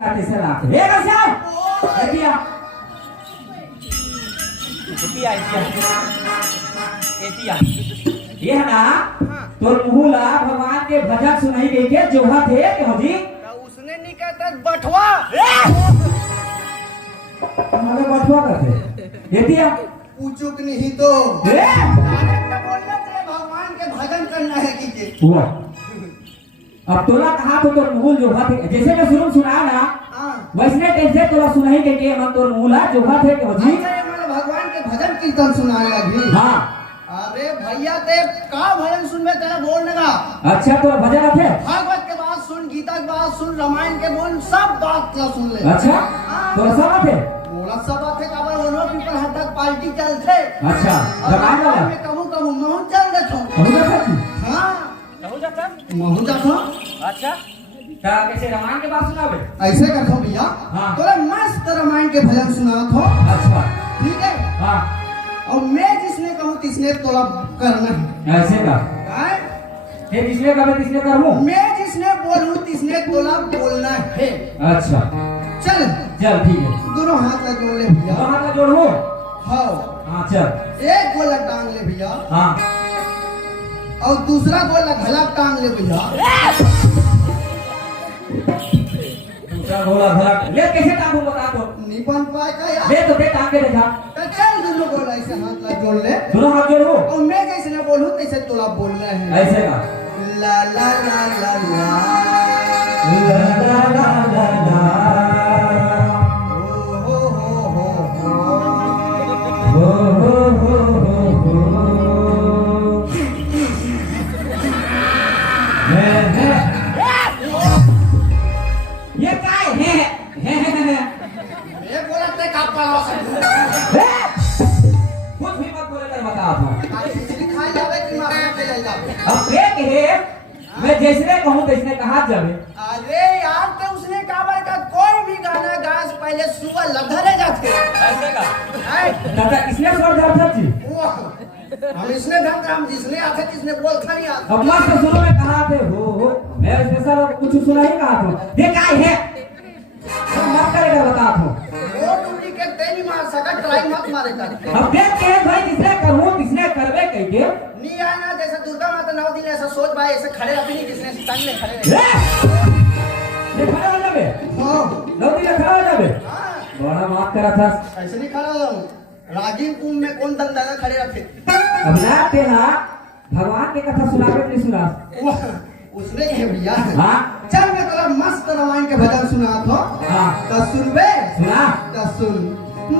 ये है ना तो मुहला भगवान के भजन सुनाई गई के जोहा थे क्यों जी उसने नहीं कहता बटवा हमारे बटवा करते ये दिया पूछुक नहीं तो बोलना तेरे भगवान के भजन करना है कीजिए हुआ अब तोला कहा तो तोर मूल जोहा थे जैसे मैं शुरू सुनाया ना वैसने कैसे तोला सुनाई के मन तोर मूला जोहा थे क्यों जी भगवान के भजन कीर्तन सुनाने लगी हाँ अरे भैया ते का भजन सुनबे तेरा बोल लगा अच्छा तो भजन आते भागवत के बात सुन गीता के बात सुन रामायण के बोल सब बात का सुन ले अच्छा तो सब आते बोला सब आते काबर ओनो पीपल हद तक पार्टी चलते अच्छा रामायण वाला में कहूं महू चल देथो कहूं जाता हां कहूं जाता महू जाथो अच्छा का कैसे रामायण के बात सुनावे ऐसे करथो भैया हां तोरा मस्त रामायण के भजन सुनात हो अच्छा ठीक है हां और मैं जिसने कहूं तिसने तोला करना है ऐसे का काय ये किसने कहा किसने करूं मैं जिसने बोलूं तिसने तोला बोलना है अच्छा चल चल ठीक है दोनों हाथ लगा जोड़ ले भैया दोनों हाथ जोड़ लो हाँ हां चल एक गोला टांग ले भैया हां और दूसरा गोला गला टांग ले भैया दूसरा गोला गला ले कैसे टांगू बता तो नहीं बन पाए का यार ले तो दे टांग के देखा तो चल दोनों गोला ऐसे हाथ लगा जोड़ ले दोनों हाथ जोड़ो और मैं जैसे ने बोलूं तैसे तोला बोलना है ऐसे का ला ला ला ला ला ला ला ला ला हो हो हो हो हो हो ये काय है ये बोला ते का पालो से कुछ भी मत बोले कर बता दो खिचड़ी खाई जावे कि मारने के ले जावे अब एक है मैं जैसे कहूं तैसने कहा जावे अरे यार तो उसने कहा का कोई भी गाना गा से पहले सुबह लधरे जाते ऐसे का है दादा किसने स्वर था जी हम इसने ढंग हम जिसने आते किसने बोलता नहीं आता अब मस्त शुरू में कहा थे हो मैं स्पेशल कुछ सुना ही कहा था ये काय है सब मत करेगा बता दो वो डुप्लीकेट ते नहीं मार सका ट्राई मत मारे कर अब देख के भाई किसने करूं किसने करवे कह के नहीं आना जैसे दुर्गा माता 9 दिन ऐसा सोच भाई ऐसे खड़े रखी नहीं किसने तंग ले खड़े रहे ये खड़ा हो जावे हां 9 दिन खड़ा हो जावे हां बड़ा माफ करा था ऐसे नहीं खड़ा रहूं राजीव कुंभ में कौन दंगा खड़े रखे अब ना तेरा भगवान की कथा सुनावे नहीं सुना उसने ये भैया हां चल मैं तेरा मस्त रामायण के भजन सुना तो हां तो सुनबे सुना तो सुन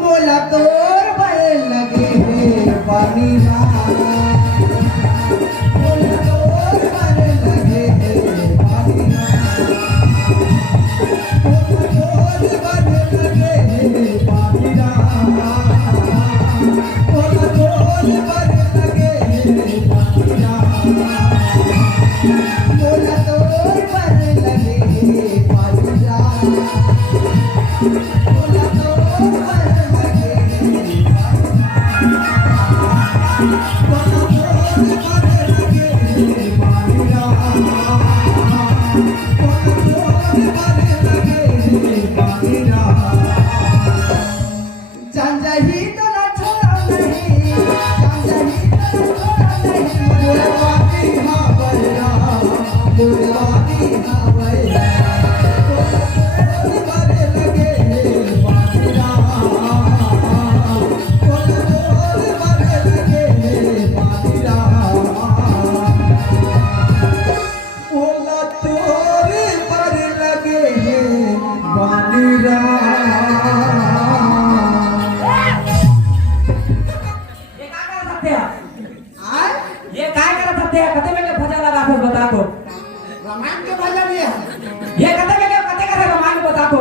मोला तोर बहे लगे हे पानी ना मोला तोर बहे लगे हे पानी ना मोला तोर बहे लगे हे पानी ना मोला तोर बहे लगे हे पानी ना मोला तोर बहे लगे हे पानी ना मोला तोर बहे लगे हे जंजही तो न छोड़ा नहीं जंजही तो न छोड़ा नहीं मुरवाती हावैया मुरवाती हावैया बड़े लगे बादरा बड़े लगे बादरा ओला तोरे पर लगे बादरा ये काय करत होते कते में भजन लगा कर बता दो रामायण के भजन ये कते में कते का रामायण बता दो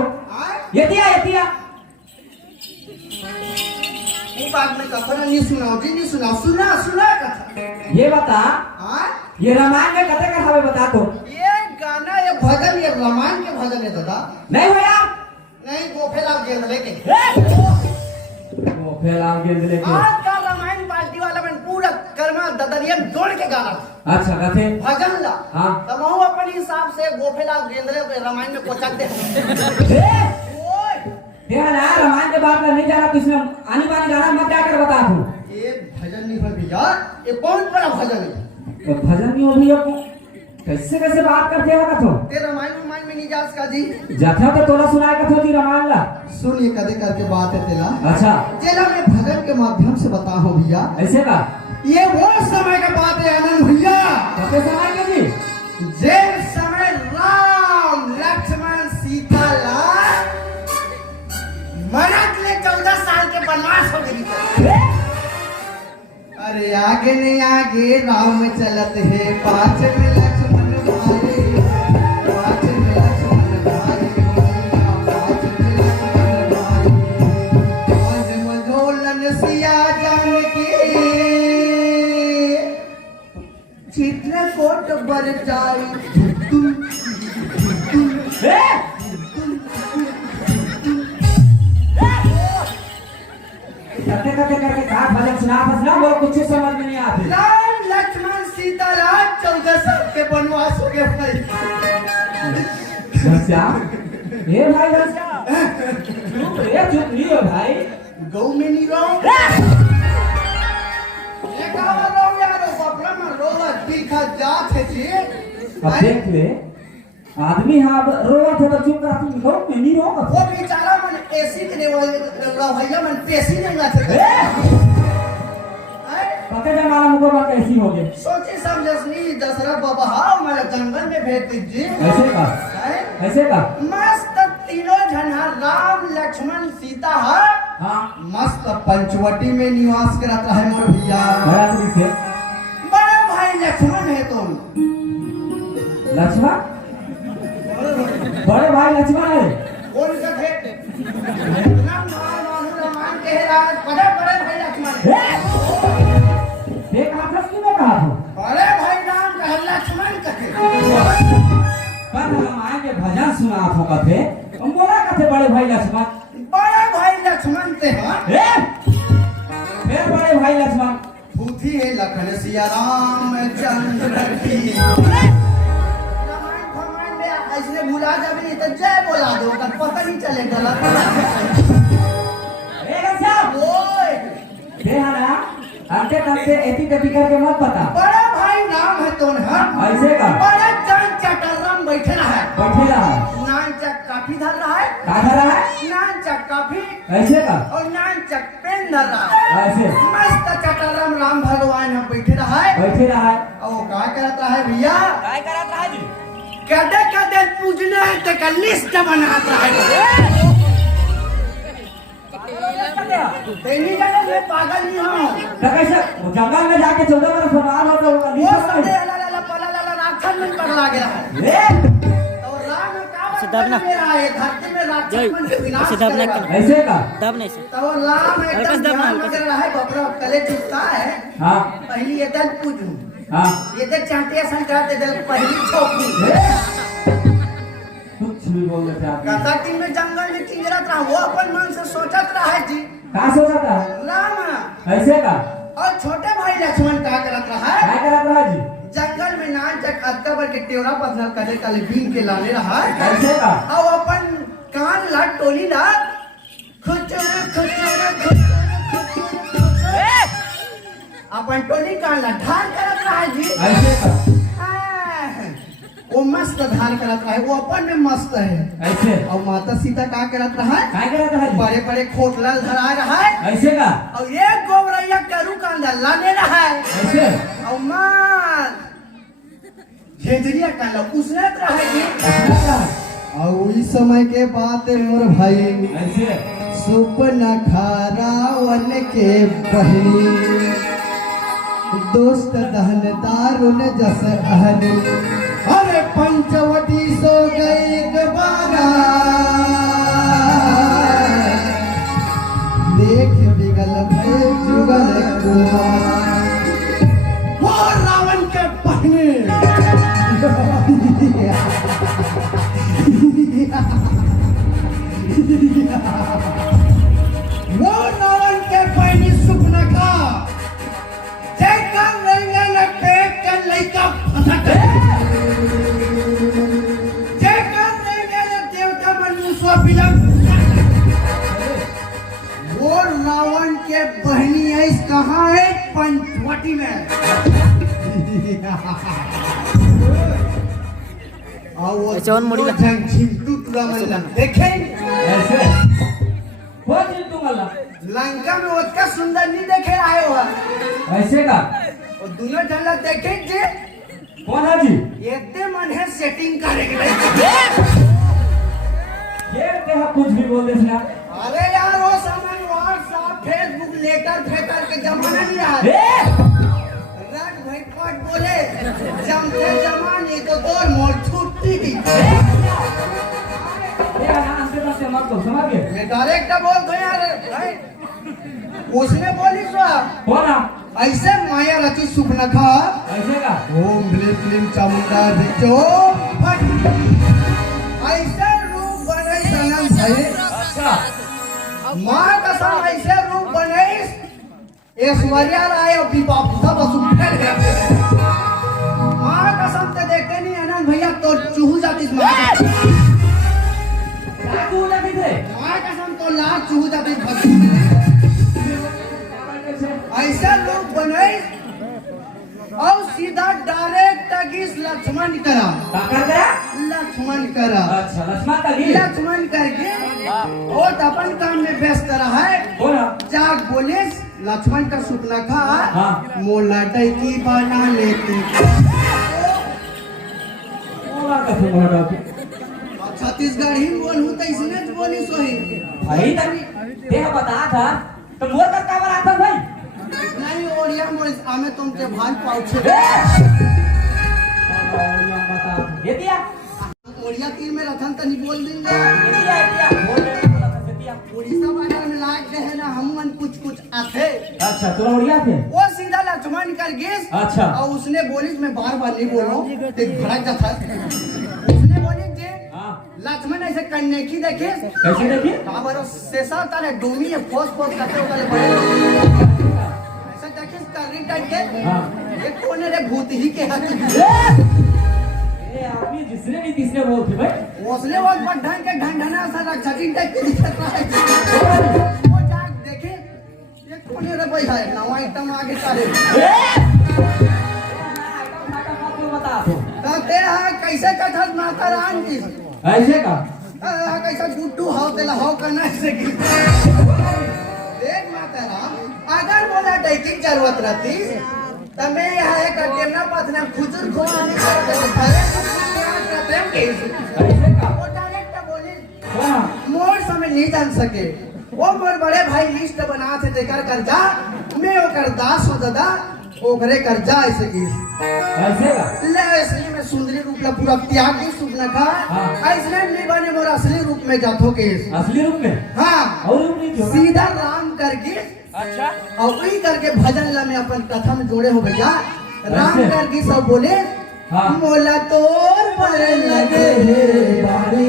ये दिया वो बात में कथा नहीं सुनाओ जी नहीं सुनाओ सुना कथा ये बता ये रामायण में कते का हमें बता दो ये गाना ये भजन ये रामायण के भजन है दादा नहीं हो यार नहीं गोफेलाल गेंद लेके वो फैलाव गेंद लेके आज का रामायण पार्टी वाला मैंने पूरा कर्मा ददरिया जोड़ के गाना अच्छा कहते भजन ला हाँ। तब हम अपन हिसाब से गोफेला गेंद्रे पे रामायण में कोचक दे ओए तेरा ना रामायण के बात नहीं जाना, किसने आनी बानी गाना मत क्या कर बता तू। ये भजन नहीं है भैया, ये कौन बड़ा भजन है? तो भजन नहीं हो भैया को कैसे कैसे बात करते हो कथो ते रामायण में नहीं जा सका जी। जाथा तो तोला सुनाए कथो जी रामायण ला। सुन ये कदे करके बात है तेला। अच्छा तेला मैं भजन के माध्यम से बता हो भैया। ऐसे का ये वो समय का बात है आनंद भैया, कैसे समय के जी जे समय राम लक्ष्मण सीता ला मरद ले 14 साल के वनवास हो गई। अरे आगे नहीं आगे राम चलत है, पाँच में लक्ष्मण भाई, पाँच में लक्ष्मण भाई, पाँच में लक्ष्मण भाई, आज मधोलन सिया जानकी चित्रकूट बर जाई। करते करते करके कहा भजन सुना फसना वो कुछ समझ में नहीं आते। राम लक्ष्मण सीता राम 14 साल के वनवास हो गए भाई। घनश्याम ये भाई घनश्याम चुप नहीं हो भाई। गौ में नहीं रहो ये कहा रहो यार बपरा में रोवा दिखा जात है जी। अब देख ले आदमी हाँ रोवा था तो चुप करा, तुम गौ में नहीं रहो। वो बेचारा मन एसी के रवैया मन पेशी नहीं लाते पता जमाना मुझको बात ऐसी हो गई। सोची समझसनी दशरथ बाबा हाँ मैं जंगल में भेज दीजिए। ऐसे का ऐसे का मस्त तीनों जना राम लक्ष्मण सीता है हाँ मस्त पंचवटी में निवास करता है मोर भैया। बराबरी से बड़े भाई लक्ष्मण है तुम। लक्ष्मण बड़े भाई लक्ष्मण है कौन सा थे राम रामायण कह रहा है बड़े बड़े भाई लक्ष्मण देख हाथ क्यों मैं कहा था बड़े भाई राम कह लक्ष्मण कहे पर रामायण के भजन सुना था कथे हम बोला कथे बड़े भाई लक्ष्मण। बड़े भाई लक्ष्मण थे हाँ फिर बड़े भाई लक्ष्मण भूथी है लखन सिया राम चंद्र की। इसने भुला जब नहीं तो जय बोला दो कर पता नहीं चलेगा। ओए देहाना अंते तंते एती तती करके मत पता। बड़ा भाई नाम है तो ना ऐसे का बड़ा चांद चटरम बैठे रहा है। बैठे रहा नान चक काफी धर रहा है। का धर रहा है नान चक काफी ऐसे का और नान चक पेन धर रहा है। ऐसे मस्त चटरम राम भगवान हम बैठे रहा है। बैठे रहा है और क्या करता है भैया काय करत रहा जी कदे कदे पूजना है तो का लिस्ट बनाता है। तेनी जगह में पागल नहीं हूँ तो कैसे जंगल में जाके 14 वर्ष फरमान हो तो वो संडे अला पला ला राक्षस में पगला गया है। ले तो राम का में आए धरती में राक्षस मन विनाश करेगा। ऐसे का दब नहीं से तो राम एकदम ध्यान मगर रहा है बकरा कले चुपता है। हाँ पहली ये दल पूजू हाँ ये दल चांटिया संक्रांति दल पहली छोपी कुछ भी बोल लेते आप कथा दिन में जंगल में किंजरत रहा वो अपन मन से सोचत रहा है जी कहाँ सोचा था राम ऐसे का और छोटे भाई लक्ष्मण क्या करत रहा है। काय करत रहा जी जंगल में नाच जग अक्का के टेवरा पथल कले कले बीन के लाने रहा है। ऐसे का और अपन कान ला टोली ला खुचर खुचर खुचर अपन टोली कान ला ढार करत रहा है जी। ऐसे का वो मस्त धार करत रहा है वो अपन में मस्त है। ऐसे और माता सीता क्या करत रहा है काय करत रहा जी बड़े बड़े खोटला धरा रहा है। ऐसे का और एक गोबरैया करू कांदा लाने रहा है। ऐसे और मार झेझरिया कांदा उसने रहा है जी। ऐसे का और इस समय के बात मोर भाई ऐसे सुपना खारावन के बहनी दोस्त दहन दारुन जस अहनी अरे पंचवटी सो गई गबारा देख बिगल भय जुगल कुमार वो रावण के पहने वो रावण के पहनी सुपना का देखा रंगन फेंक कर लइका वो रावण के बहनी है इस कहाँ है पंचवटी में। और वो झिंटू तुरा मल्ला देखे ऐसे हो चिंटू मल्ला लंका में उसका सुंदर नहीं देखे आए हो। ऐसे का वो दोनों झल्ला देखे जे कौन है जी एकदम मन है सेटिंग करेंगे। ये क्या कुछ भी बोल देना। अरे यार वो समय व्हाट्सएप फेसबुक लेटर फेकर के जमाना नहीं रहा। रट भाई पट बोले जमते जमाने तो तोर मोर छुट्टी थी। मत तो समझ गए मैं डायरेक्ट बोल दो यार भाई। उसने बोली सो कौन ऐसे माया रची सुपनखा ऐसे का ओम भीम क्लीम चामुंडा बिचो फट ऐसे रूप बने सनम भाई। अच्छा माँ कसम ऐसे रूप बने ऐश्वर्या राय और विवाह सब असुर फैल गया। माँ कसम ते देखते नहीं अनंत भैया तो चूहू जाती इस माँ कसम तो लाख चूहू जाती ऐसा लोग बने और सीधा डायरेक्ट अगिस लक्ष्मण करा लक्ष्मण करा। अच्छा लक्ष्मण करके और अपन काम में व्यस्त रहा है। जाग बोले लक्ष्मण का सुपना खा मोला की बना लेती। छत्तीसगढ़ ही बोलूं तो इसने बोली सोही भाई तक देह बता था तो मोर का काबर आता भाई नहीं ओरिया मोर आमे तुमके भाई पाउछे बता ये दिया ओरिया तीर में रथन त नहीं बोल देंगे। ये दिया बोल रहे बोला था दिया उड़ीसा बाजार में लाग गए ना हमन कुछ आथे। अच्छा तो उड़िया थे वो सीधा लक्ष्मण कर गेस। अच्छा और उसने बोली मैं बार-बार नहीं बोल रहा हूं देख भड़क जाता। उसने बोली जे लक्ष्मण ऐसे करने की देखे कैसे देखिए काबरो शेषा तारे डोमी है फोस करते उतरे बड़े ऐसा देखे करनी टाइप के ये कौन है रे भूत ही के हाथ ये आदमी जिसने भी तीसरे बोलते भाई उसने वो ढंग के ढंढना सा लक्षित टाइप के दिखता है। वो जाग देखे ये कौन है रे भाई है नवा आइटम आगे चले बता दो कहते हैं कैसे कथा माता राम जी ऐसे का कैसा गुड्डू हाउ तेला हाउ करना ऐसे की देख माता राम अगर बोला डेटिंग जरूरत रहती तब यहाँ एक टेमना पथना खुजूर खोआने करते ऐसे का वो डायरेक्ट बोली हां मोर समय नहीं जान सके वो मोर बड़े भाई लिस्ट बना थे देकर कर जा मैं ओकर दास हो दादा ओकरे कर जा ऐसे की ऐसे का ले इसलिए मैं सुंदरी रूप ला पूरा त्याग की सुपना का ऐसे नहीं बने मोर असली रूप में जाथो के असली रूप में हाँ और रूप नहीं जो सीधा राम करके अच्छा और वही करके भजन ला में अपन कथा में जोड़े हो भैया राम करके सब बोले मोला तोर पर लगे हे बारी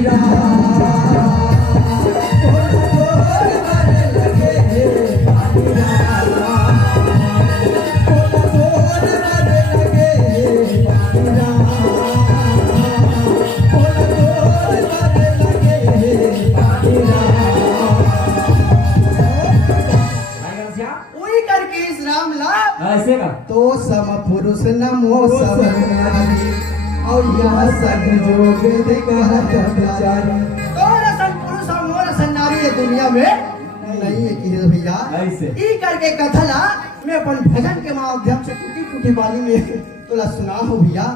ऐसे का तो सम पुरुष नमो सब नारी और यह सब जो वेद कहत बेचारी तो रसन पुरुष और मोर रसन नारी ये दुनिया में नहीं है कि भैया ऐसे ई करके कथला मैं अपन भजन के माध्यम से टूटी टूटी वाली में तोला सुना हो भैया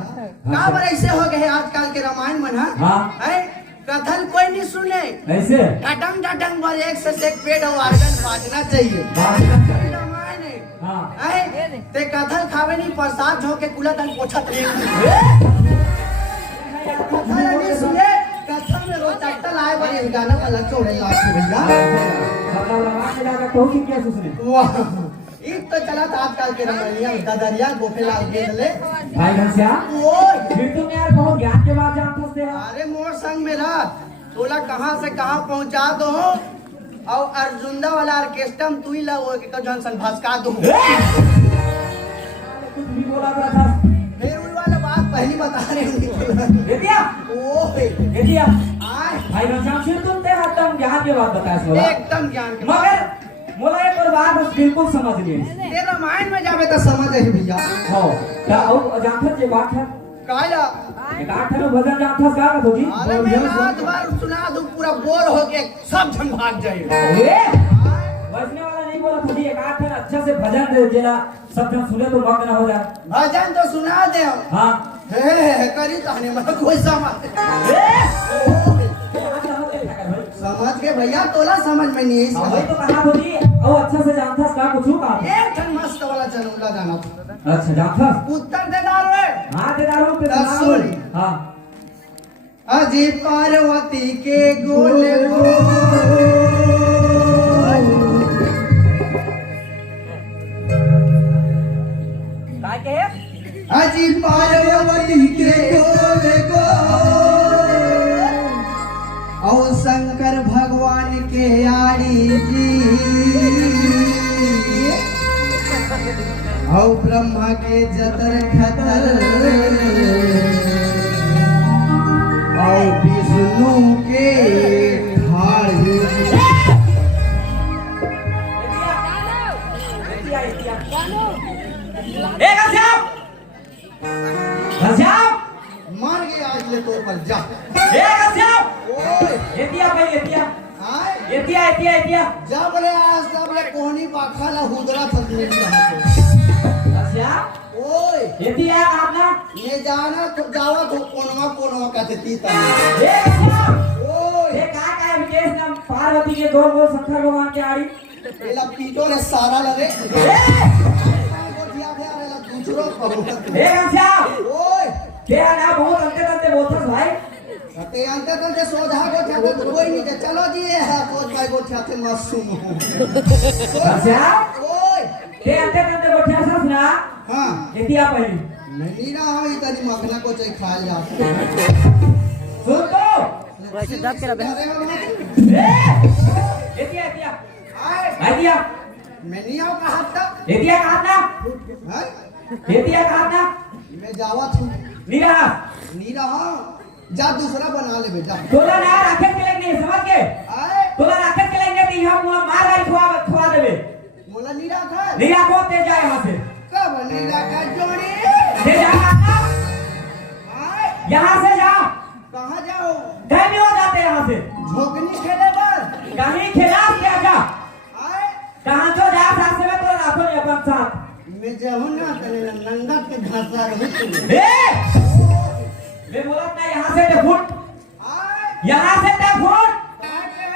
का बार ऐसे हो गए आजकल के रामायण मन हां है कथल कोई नहीं सुने ऐसे टटंग टटंग पर एक से एक पेड़ और आर्गन बाजना चाहिए हाँ ते कथल खावे नहीं प्रसाद झो के कुला तन पोछत रे कथल नहीं सुने कथल में रोज चट्टल आए बड़े गाना वाला छोड़े लाख भैया मतलब लगा के जाकर तो की क्या सुसने वाह एक तो चला था आजकल के रमैया ददरिया गोपेलाल गेले भाई घनश्या ओ फिर तुम यार बहुत ज्ञान के बात जानते थे अरे मोर संग मेरा तोला कहां से कहां पहुंचा दो और अर्जुंदा वाला ऑर्केस्ट्रा में तू ही ला वो के जॉनसन भसका दूं कुछ भी बोला था फिर वही वाला बात नहीं बता रहे हैं बेटिया ओए बेटिया आए भाई घनश्याम सिंह तुम ते एकदम ज्ञान के बात बताया बोला एकदम ज्ञान के मगर मोला एक और बात बस बिल्कुल समझ नहीं ते रामायण में जावे तो समझ है भैया हो क्या और जानथस जे बात है काया एक आठ ठनो भजन जानथस का होगी अरे मैं रात भर सुना दूं पूरा बोर हो के सब जन भाग जाए ए बजने वाला नहीं बोला थोड़ी एक आठ ठन अच्छा से भजन दे जेला सब जन सुने तो मग्न हो जाए भजन तो सुना दे हां हे करी ताने मन कोई समझ ए समझ के भैया तोला समझ में नहीं हाँ भाई तो कहा होगी और अच्छा से जानथस का कुछ का एक ठन मस्त वाला चनुला गाना अच्छा जानथस उत्तर दे दार रे हां दे दारू पे सुन। हां अजी पार्वती के गोल गोल काय के अजी पार्वती के गोल गोल और शंकर भगवान के आड़ी जी और ब्रह्मा के जतर खतर और विष्णु के खाड़ी ए घनश्याम घनश्याम मार गया आज ले तो पर जा ए घनश्याम ओए एतिया भाई एतिया आए एतिया जा बोले आज तब ले कोहनी पाखा ला हुदरा थकने की रहा तो घनश्याम ओए एतिया आपना ये जाना तो जावा तो कोनवा कहते तीता ए घनश्याम ओए ये का विशेष नाम पार्वती के गोल गोल शंकर भगवान के आड़ी एला पीटो रे सारा लगे ए गोठिया दे रे ला दूसरो पहुंच ए घनश्याम ओए के ना बहुत अंते बोलथस भाई ते अंते तो जे सोधा गोठिया तो कोई नहीं जे चलो जी है कोच भाई गोठिया ते मासूम हो घनश्याम ओए के अंते बोठिया सस ना हां एतिया पहली नहीं ना हम इतनी मखना को चाहे खा लिया सुन तो वैसे दब के रहे ए एतिया आए एतिया मैं नहीं आओ कहा था एतिया कहा ना हैं एतिया कहा ना मैं जावा था नीरा नहीं रहा जा दूसरा बना ले बेटा तोला ना राखे के लेंगे समझ के आए तोला राखे के लेंगे तो हम मार गाड़ी खवा देबे मोला नहीं रखा नीरा को ते जाए यहां से कब नहीं रखा जोड़ी ले जा आए यहां से जा कहां जाओ कहीं भी हो जाते यहां से झोकनी खेले पर कहीं खिला क्या जा आए कहां जो जा साथ में तो राखो नहीं अपन साथ मैं जाऊं ना तने नंगा के घासा रहूं ए मैं बोला ना यहां से ते फुट आए यहां से ते फुट कहां के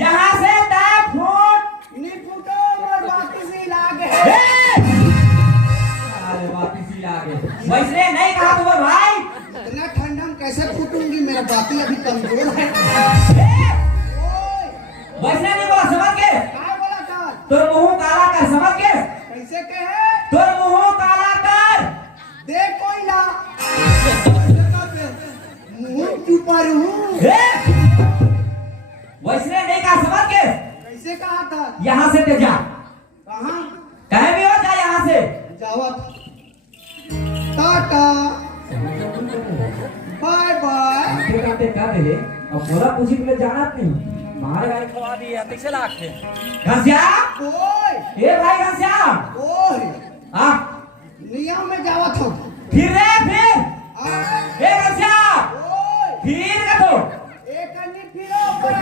यहां से ते फुट नहीं फूटो मोर बाती सी लागे ए अरे बाती सी लागे वैसे नहीं कहा तो भाई इतना ठंडा में कैसे फूटूंगी मेरा बाती अभी कमजोर है ए ओए वैसे नहीं बोला समझ के काय बोला था तोर मुंह काला कर समझ के कैसे कहे तोर मुंह काला कर दे कोई ना मुंह चुपा रहूं ए वैसे नहीं कहा समझ के कैसे कहा था यहां से ते जा कहां कहीं भी हो जा यहां से जावा टाटा बाय बाय आते काटे का दे और पूरा पूछी के लिए जाना नहीं मारे गाड़ी खवा दी है कैसे लाख थे घनश्याम ओए ए भाई घनश्याम ओए आ निया में जावा था फिर रे फिर आए ए घनश्याम ओए फिर का तो एक अन्नी फिरो बड़ा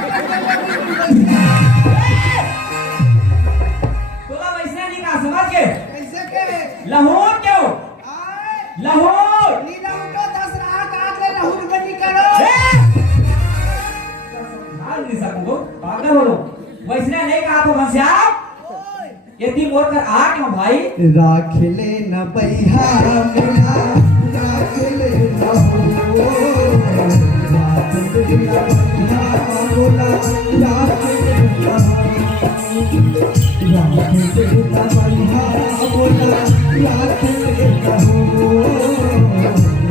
तोला वैसे नहीं कहा समझ के कैसे कहे लाहौर क्यों आए लाहौर नीला उठो 10 रात आग ले रहूं में निकलो हाल नहीं सकूंगा पागल हो लो वैसे नहीं कहा तो घनश्याम ओए यदि मोर कर आ क्यों भाई राख ले न बैहा मेरा राख ले न हो राख ले न बैहा बोला राख ले न हो राख ले न बैहा बोला राख ले न हो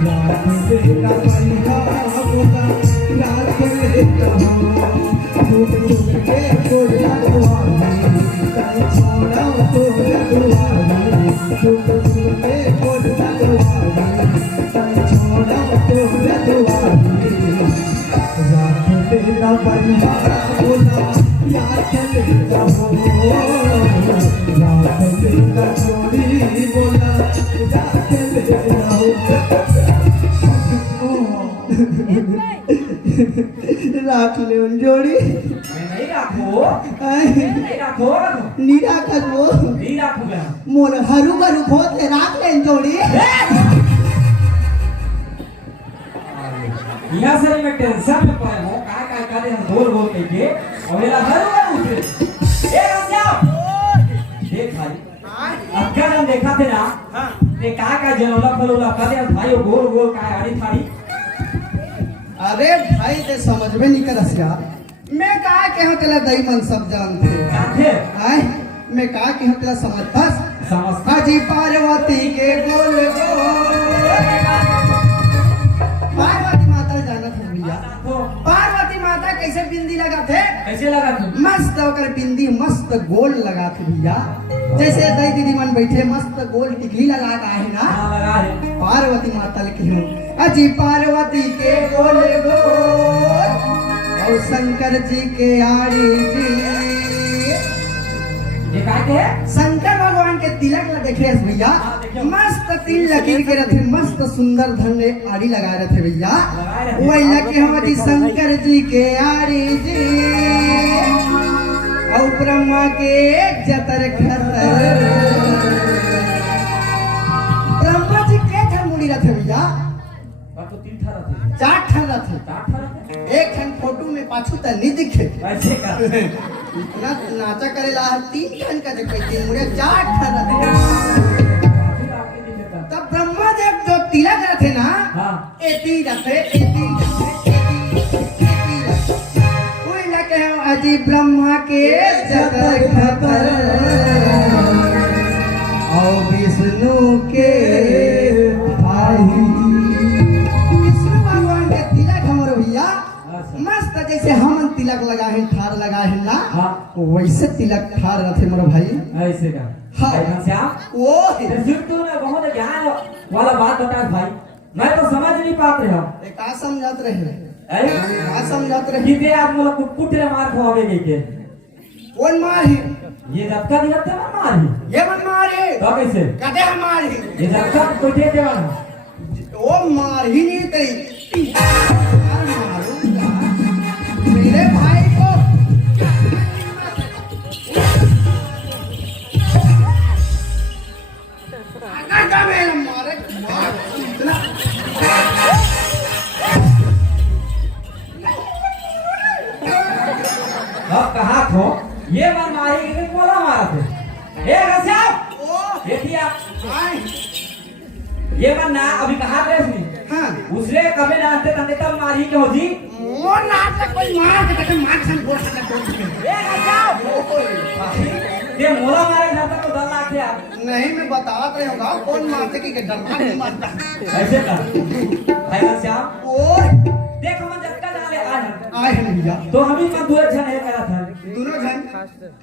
राख ले न बैहा बोला राख ले न हो तुम के कोला दुआरी ताई छोड़ा तो दुआरी तुम के कोला दुआरी ताई छोड़ा बनवारा बोला यार चले जाओ रात दिन जोड़ी बोला यार चले जाओ रात ले उन जोड़ी नहीं राखो नहीं राखो नीरा करो नहीं राखूंगा मोर हरू बरू बहुत ले रात ले जोड़ी यहाँ से मैं टेंशन में पड़ा हूँ काय करे हम बोल बोल के और मेरा हर उठे ए राजा देख भाई अक्का हम देखा थे ना ते का जनोला फलोला कदे भाई गोल गोल काय आड़ी थाड़ी अरे भाई ते समझ में नहीं करस यार मैं कहा के हतला दई मन सब जानते काथे आए मैं कहा के हतला समझतास समझता हाजी पार्वती के गोल पार्वती माता जानत है भैया पार्वती माता कैसे बिंदी लगाते कैसे लगा तू मस्त होकर बिंदी मस्त गोल लगाते भैया जैसे दई दीदी मन बैठे मस्त गोल टिकली लगा का है ना हां लगा है पार्वती माता लिखी हूँ अजी पार्वती के गोल गोल और शंकर जी के आड़ी जी ये का के शंकर भगवान के तिलक ला देखे भैया मस्त तिल लकीर के रथे मस्त सुंदर धन आड़ी लगा रहे थे भैया वही लगे हम जी शंकर जी के आड़ी जी और ब्रह्मा के जतर खतर ब्रह्मा जी के घर मुड़ी रहे भैया पर तो तीन थारा थे चार ठन रथे चार थारा थे एक ठन फोटो में पाछू त नहीं दिखे कैसे का इतना नाचा करेला तीन ठन का देखे तीन मुड़े चार ठन रथे तब ब्रह्मा देव जो तिलक रथे ना हां एती रथे कोई लगे हम अजी ब्रह्मा के जतर खतर और विष्णु के भाई विष्णु भगवान के तिलक हमारे भैया मस्त जैसे हम तिलक लगा है ठार लगा है ना हाँ वैसे तिलक ठार रथे मोर भाई ऐसे का हाँ। श्याम वो तू ने बहुत ज्ञान वाला बात बता भाई मैं तो समझ नहीं पाते हम का समझत रहे ऐ का समझत रहे किते आप मोला कुट रे मार खवावे गई के कौन मार है ये झटका दिया था ना मार ही ये मन मार है तो कैसे कदे हम मार है ये झटका कोई दे देवा वो मार ही नहीं तेरी यार मारूंगा मेरे भाई को अगर का मेरा मारे मार इतना अब कहा थो ये मन मारी के बोला मारा थे ए रसिया ओ ये दिया भाई ये मन ना अभी कहा थे इसने हां उसरे कभी डांटते तंदे तब मारी के हो जी वो नाच से कोई मार के तक मार सन बोल सकता कोई ए रसिया ये मोला मारे जाता तो डर लाग गया नहीं मैं बता रहा हूँ कौन मारते कि डरता नहीं मारता ऐसे का भाई रसिया ओ देखो मन झटका डाले आज आए हैं भैया तो हम ही मन दो अच्छा नहीं करा था दोनों जन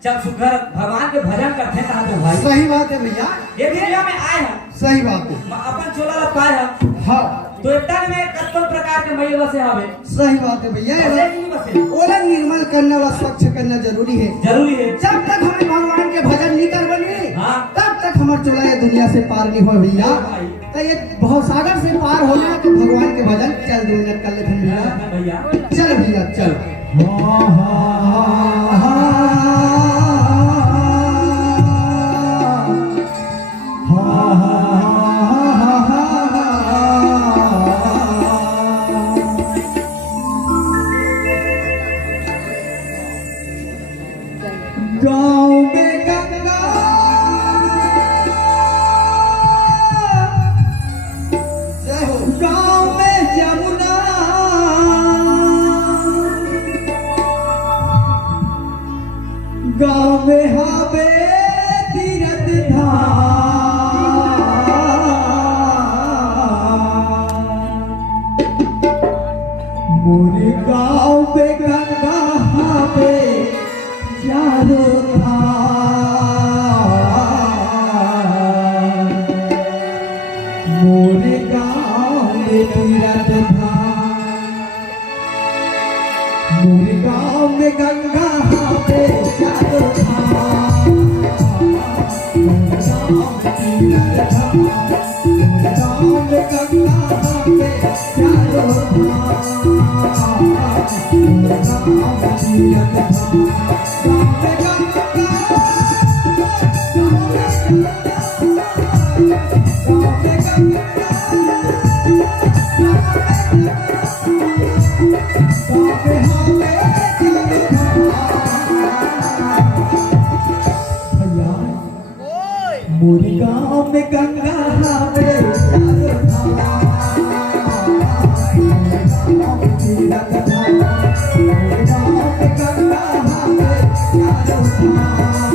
जब सुगर भगवान के भजन करते कहा तो भाई सही बात है भैया ये भी में आए हैं सही बात है अपन चोला ला पाए हैं हाँ तो इतना में कत्तल प्रकार के मई बसे हवे सही बात है भैया बसे कि नहीं बसे ओला निर्मल करना व स्वच्छ करना जरूरी है जरूरी है जब तक हमें भगवान के भजन नहीं कर बनी हाँ तब तक हमारे चोला ये दुनिया से पार नहीं हो भैया तो ये बहुत सागर से पार होना है तो भगवान के भजन चल 2 मिनट कर लेते हैं भैया भैया चल भैया चल गाँव में गंगा गाँव में जमुना गाँव में हावे तीरथ मोरे गाँव में गंगा हावे चारों मोरे गाँव में तीरथ मोरे मोरी गाँव में गंगा हावे यारो था मोरी गाँव में गंगा हावे यारो था